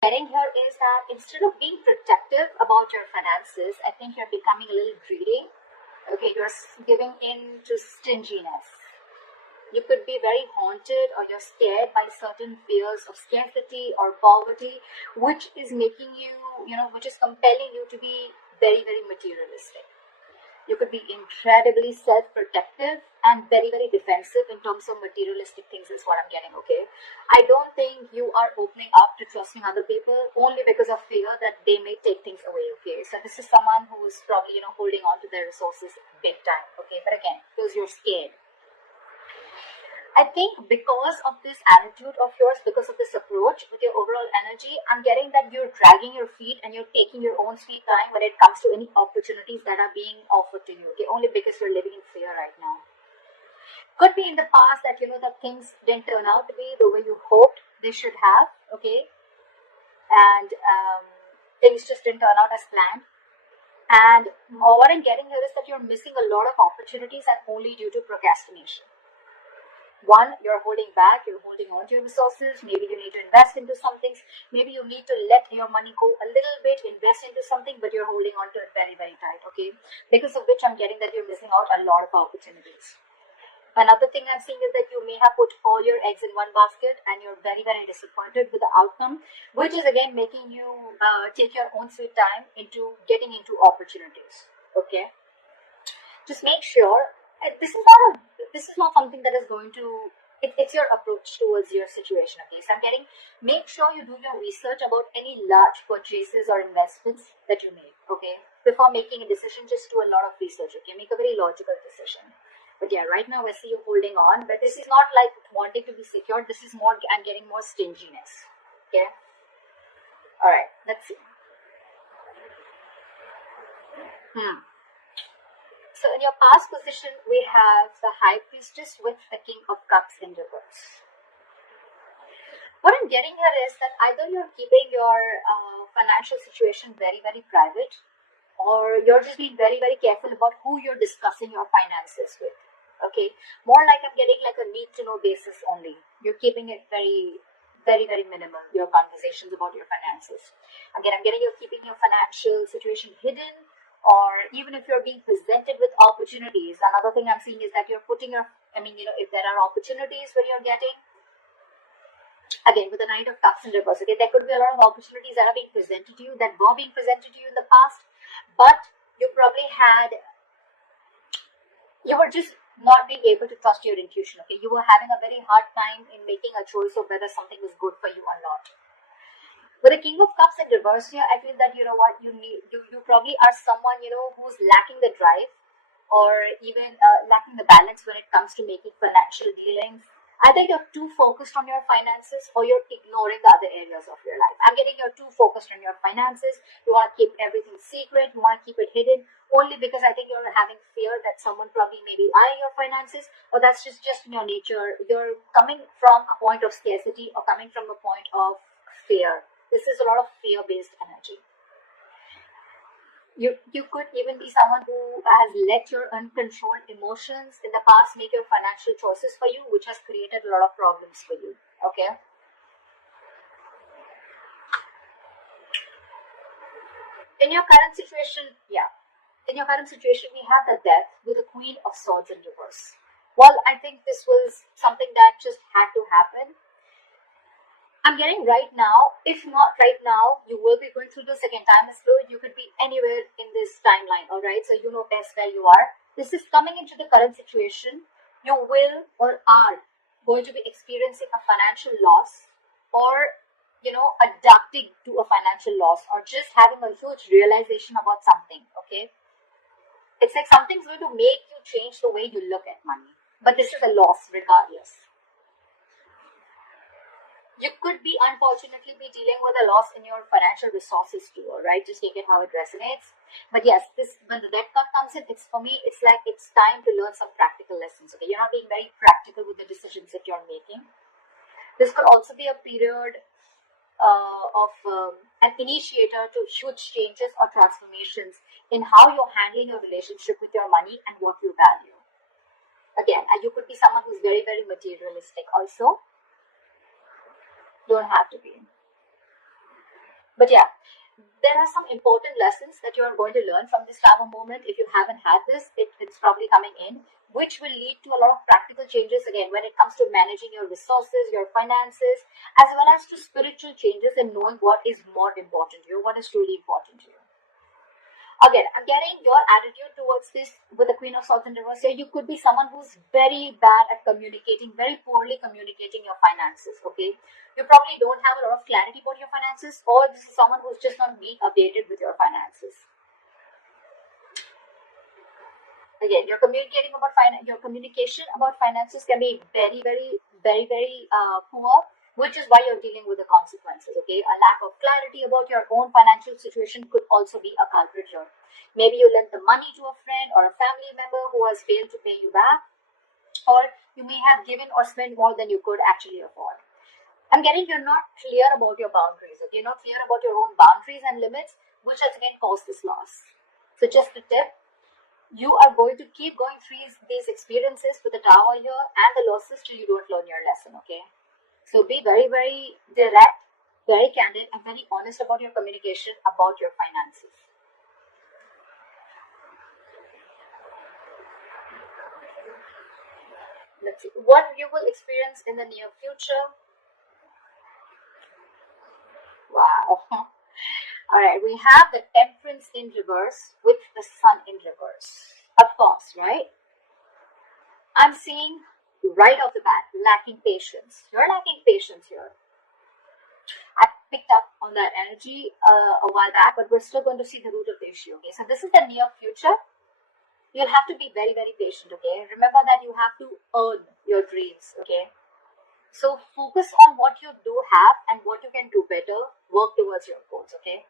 Getting here is that instead of being protective about your finances, I think you're becoming a little greedy. Okay, you're giving in to stinginess. You could be very haunted or you're scared by certain fears of scarcity or poverty, which is making you, which is compelling you to be very, very materialistic. You could be incredibly self-protective and very, very defensive in terms of materialistic things is what I'm getting, okay? I don't think you are opening up to trusting other people only because of fear that they may take things away, okay? So this is someone who is probably, holding on to their resources big time, okay? But again, because you're scared. I think because of this attitude of yours, because of this approach with your overall energy, I'm getting that you're dragging your feet and you're taking your own sweet time when it comes to any opportunities that are being offered to you. Okay, only because you're living in fear right now. Could be in the past that that things didn't turn out to be the way you hoped they should have. Okay, and things just didn't turn out as planned. And what I'm getting here is that you're missing a lot of opportunities and only due to procrastination. One, you're holding back, you're holding on to your resources. Maybe you need to invest into some things. Maybe you need to let your money go a little bit, invest into something, but you're holding on to it very, very tight, okay? Because of which I'm getting that you're missing out a lot of opportunities. Another thing I'm seeing is that you may have put all your eggs in one basket and you're very, very disappointed with the outcome, which is again making you take your own sweet time into getting into opportunities, okay? Just make sure this is not something that is going to it's your approach towards your situation, okay? So I'm getting, make sure you do your research about any large purchases or investments that you make, okay? Before making a decision, just do a lot of research, okay? Make a very logical decision. But yeah, right now I see you holding on, but this is not like wanting to be secure. This is more, I'm getting more stinginess, okay? All right, let's see. So in your past position, we have the High Priestess with the King of Cups in reverse. What I'm getting here is that either you're keeping your financial situation very, very private, or you're just being very, very careful about who you're discussing your finances with. Okay, more like I'm getting like a need to know basis only. You're keeping it very, very, very minimal, your conversations about your finances. Again, I'm getting you're keeping your financial situation hidden, or even if you're being presented with opportunities. Another thing I'm seeing is that you're putting your, if there are opportunities where you're getting, again, with the Knight of Cups in reverse, okay, there could be a lot of opportunities that are being presented to you, that were being presented to you in the past, but you probably you were just not being able to trust your intuition, okay? You were having a very hard time in making a choice of whether something was good for you or not. With the King of Cups in reverse here, I feel that you probably are someone who's lacking the drive, or even lacking the balance when it comes to making financial dealings. Either you're too focused on your finances or you're ignoring the other areas of your life. I'm getting you're too focused on your finances. You want to keep everything secret. You want to keep it hidden only because I think you're having fear that someone probably may be eyeing your finances, or that's just in your nature. You're coming from a point of scarcity or coming from a point of fear. This is a lot of fear-based energy. You could even be someone who has let your uncontrolled emotions in the past make your financial choices for you, which has created a lot of problems for you. Okay. In your current situation, yeah. In your current situation, we have the Death with the Queen of Swords in reverse. Well, I think this was something that just had to happen. I'm getting right now, if not right now, you will be going through the second time is fluid. You could be anywhere in this timeline, all right? So you know best where you are. This is coming into the current situation. You will or are going to be experiencing a financial loss, or adapting to a financial loss, or just having a huge realization about something, okay? It's like something's going to make you change the way you look at money. But this is a loss regardless. You could be unfortunately be dealing with a loss in your financial resources too, all right? Just take it how it resonates. But yes, this when the death card comes in, it's for me, it's like it's time to learn some practical lessons. Okay, you're not being very practical with the decisions that you're making. This could also be a period of an initiator to huge changes or transformations in how you're handling your relationship with your money and what you value. Again, you could be someone who's very, very materialistic also. Don't have to be. But yeah, there are some important lessons that you are going to learn from this travel moment. If you haven't had this, it's probably coming in, which will lead to a lot of practical changes again when it comes to managing your resources, your finances, as well as to spiritual changes and knowing what is more important to you, what is truly important to you. Again, I'm getting your attitude towards this with the Queen of Swords in reverse here. You could be someone who's very bad at communicating, very poorly communicating your finances, okay? You probably don't have a lot of clarity about your finances, or this is someone who's just not being updated with your finances. Again, your communication about finances can be very poor, which is why you're dealing with the consequences. Okay, a lack of clarity about your own financial situation could also be a culprit here. Maybe you lent the money to a friend or a family member who has failed to pay you back, or you may have given or spent more than you could actually afford. I'm getting you're not clear about your boundaries. Okay, you're not clear about your own boundaries and limits, which has again caused this loss. So just a tip, you are going to keep going through these experiences with the tower here and the losses till you don't learn your lesson, okay? So be very direct, very candid, and very honest about your communication about your finances. Let's see what you will experience in the near future. Wow. All right, we have the Temperance in reverse with the Sun in reverse. Of course, right? I'm seeing right off the bat, lacking patience. You're lacking patience here. I picked up on that energy a while back, but we're still going to see the root of the issue. Okay, so this is the near future. You'll have to be very patient. Okay, remember that you have to earn your dreams. Okay, so focus on what you do have and what you can do better. Work towards your goals. Okay.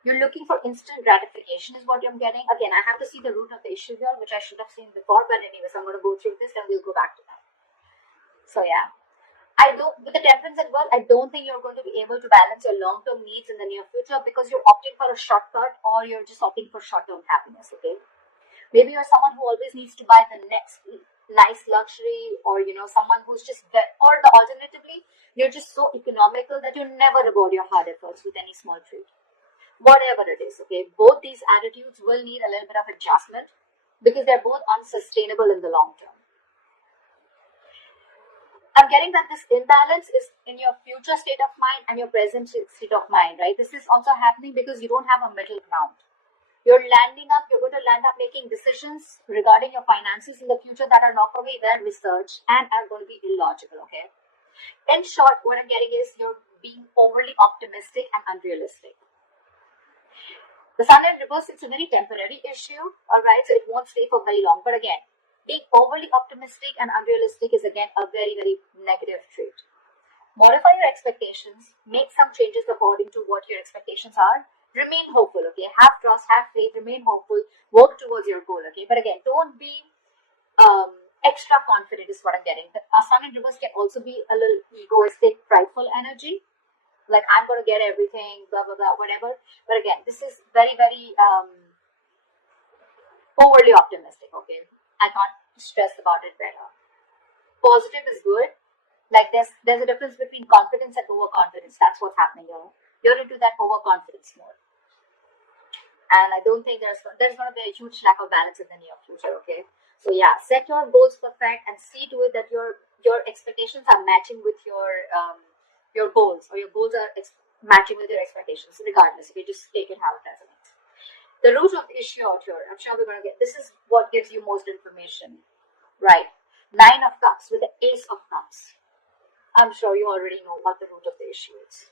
You're looking for instant gratification is what I'm getting. Again, I have to see the root of the issue here, which I should have seen before. But anyways, I'm going to go through this and we'll go back to that. So yeah, I don't, with the Temperance as well, I don't think you're going to be able to balance your long-term needs in the near future because you're opting for a shortcut or you're just opting for short-term happiness, okay? Maybe you're someone who always needs to buy the next nice luxury, or someone who's just or the alternatively, you're just so economical that you never reward your hard efforts with any small treat. Whatever it is, okay? Both these attitudes will need a little bit of adjustment because they're both unsustainable in the long term. I'm getting that this imbalance is in your future state of mind and your present state of mind, right? This is also happening because you don't have a middle ground. You're going to land up making decisions regarding your finances in the future that are not going to be well researched and are going to be illogical, okay? In short, what I'm getting is you're being overly optimistic and unrealistic. The Sun in reverse, it's a very temporary issue, alright, so it won't stay for very long. But again, being overly optimistic and unrealistic is again a very negative trait. Modify your expectations, make some changes according to what your expectations are. Remain hopeful, okay? Have trust, have faith, remain hopeful, work towards your goal, okay? But again, don't be extra confident is what I'm getting. The Sun in reverse can also be a little egoistic, prideful energy. Like, I'm going to get everything, blah, blah, blah, whatever. But again, this is very overly optimistic, okay? I can't stress about it better. Positive is good. Like, there's a difference between confidence and overconfidence. That's what's happening here. You're into that overconfidence mode. And I don't think there's going to be a huge lack of balance in the near future, okay? So yeah, set your goals perfect and see to it that your expectations are matching with your goals, or your goals are matching with your expectations, regardless. If you just take it how it resonates. The root of the issue out here, I'm sure we're going to get, this is what gives you most information, right? 9 of Cups with the Ace of Cups. I'm sure you already know what the root of the issue is.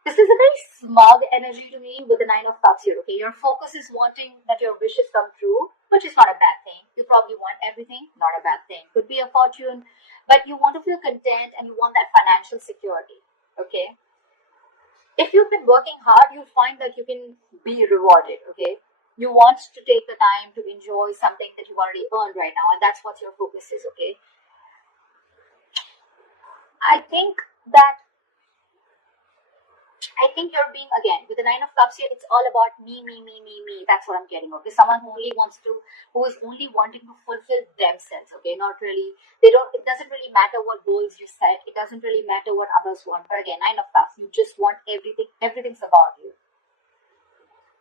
This is a very smug energy to me with the 9 of Cups here, okay? Your focus is wanting that your wishes come true, which is not a bad thing. You probably want everything, not a bad thing. Could be a fortune, but you want to feel content and you want that financial security, okay? If you've been working hard, you find that you can be rewarded, okay? You want to take the time to enjoy something that you've already earned right now, and that's what your focus is, okay? I think that I think you're being, again, with the Nine of Cups here, it's all about me, me, me, me, me. That's what I'm getting. Okay, someone who only wants to, who is only wanting to fulfill themselves. Okay, not really, they don't, it doesn't really matter what goals you set. It doesn't really matter what others want. But again, Nine of Cups, you just want everything, everything's about you.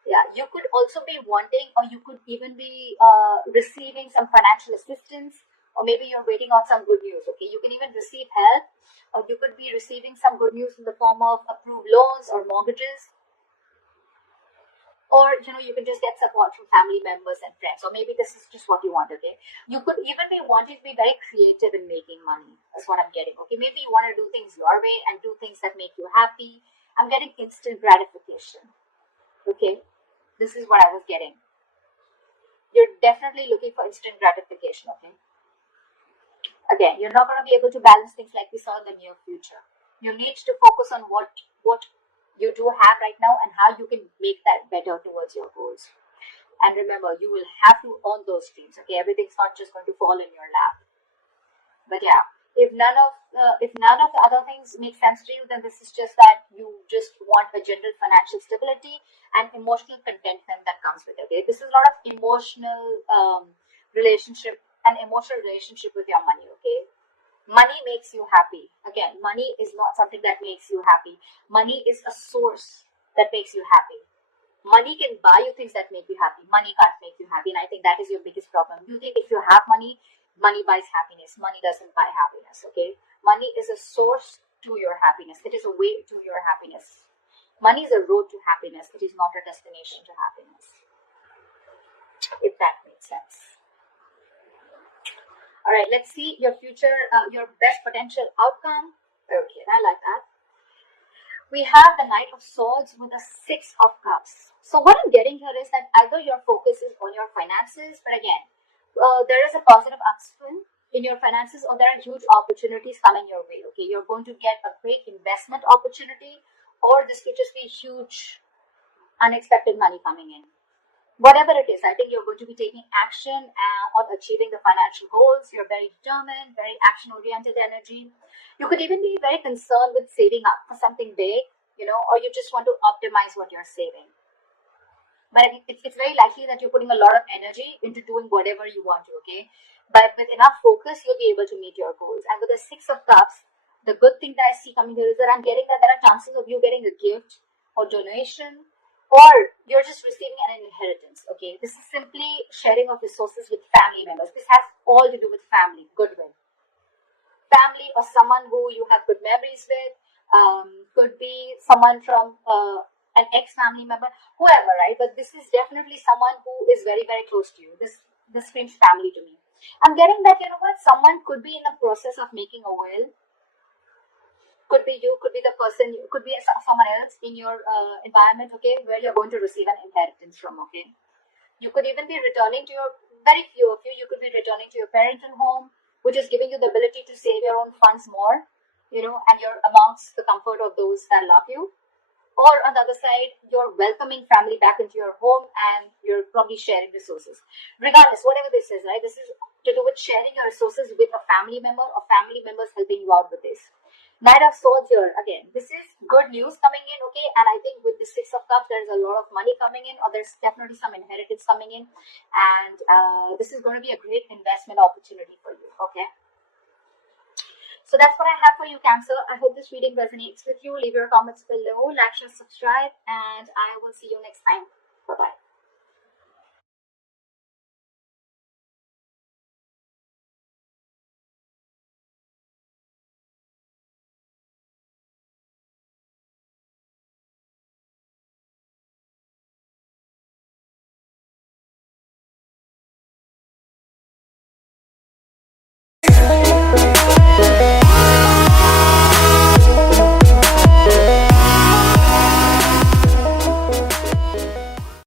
Yeah, you could also be wanting, or you could even be receiving some financial assistance, or maybe you're waiting on some good news. Okay, you can even receive help, or you could be receiving some good news in the form of approved loans or mortgages, or you can just get support from family members and friends, or maybe this is just what you want. Okay, you could even be wanting to be very creative in making money. That's what I'm getting. Okay, maybe you want to do things your way and do things that make you happy. I'm getting instant gratification. Okay, this is what I was getting. You're definitely looking for instant gratification. Okay, again, you're not going to be able to balance things like we saw in the near future. You need to focus on what you do have right now and how you can make that better towards your goals. And remember, you will have to earn those dreams. Okay, everything's not just going to fall in your lap. But yeah, if none of the other things make sense to you, then this is just that you just want a general financial stability and emotional contentment that comes with it. Okay, this is a lot of emotional relationship an emotional relationship with your money. Okay, money makes you happy. Again, money is not something that makes you happy. Money is a source that makes you happy. Money can buy you things that make you happy. Money can't make you happy, and I think that is your biggest problem. You think if you have money, money buys happiness. Money doesn't buy happiness. Okay, money is a source to your happiness. It is a way to your happiness. Money is a road to happiness. It is not a destination to happiness, if that makes sense. All right, let's see your future, your best potential outcome. Okay, I like that. We have the Knight of Swords with the Six of Cups. So what I'm getting here is that either your focus is on your finances, but again, there is a positive upswing in your finances, or there are huge opportunities coming your way. Okay, you're going to get a great investment opportunity, or this could just be huge, unexpected money coming in. Whatever it is, I think you're going to be taking action on achieving the financial goals. You're very determined, very action-oriented energy. You could even be very concerned with saving up for something big, or you just want to optimize what you're saving. But it's very likely that you're putting a lot of energy into doing whatever you want to, okay? But with enough focus, you'll be able to meet your goals. And with the Six of Cups, the good thing that I see coming here is that I'm getting that there are chances of you getting a gift or donation, or you're just receiving an inheritance. Okay, this is simply sharing of resources with family members. This has all to do with family, goodwill. Family or someone who you have good memories with, could be someone from an ex-family member, whoever, right? But this is definitely someone who is very, very close to you. This screams family to me. I'm getting that, someone could be in the process of making a will. Could be you, could be the person, could be someone else in your environment, okay, where you're going to receive an inheritance from. Okay, you could even be returning to your, very few of you could be returning to your parental home, which is giving you the ability to save your own funds more, and you're amongst the comfort of those that love you. Or on the other side, you're welcoming family back into your home and you're probably sharing resources. Regardless, whatever this is, right? This is to do with sharing your resources with a family member, or family members helping you out with this. Knight of Swords here, again, this is good news coming in, okay? And I think with the Six of Cups, there's a lot of money coming in, or there's definitely some inheritance coming in. And this is going to be a great investment opportunity for you, okay? So that's what I have for you, Cancer. I hope this reading resonates with you. Leave your comments below, like, share, subscribe, and I will see you next time. Bye-bye.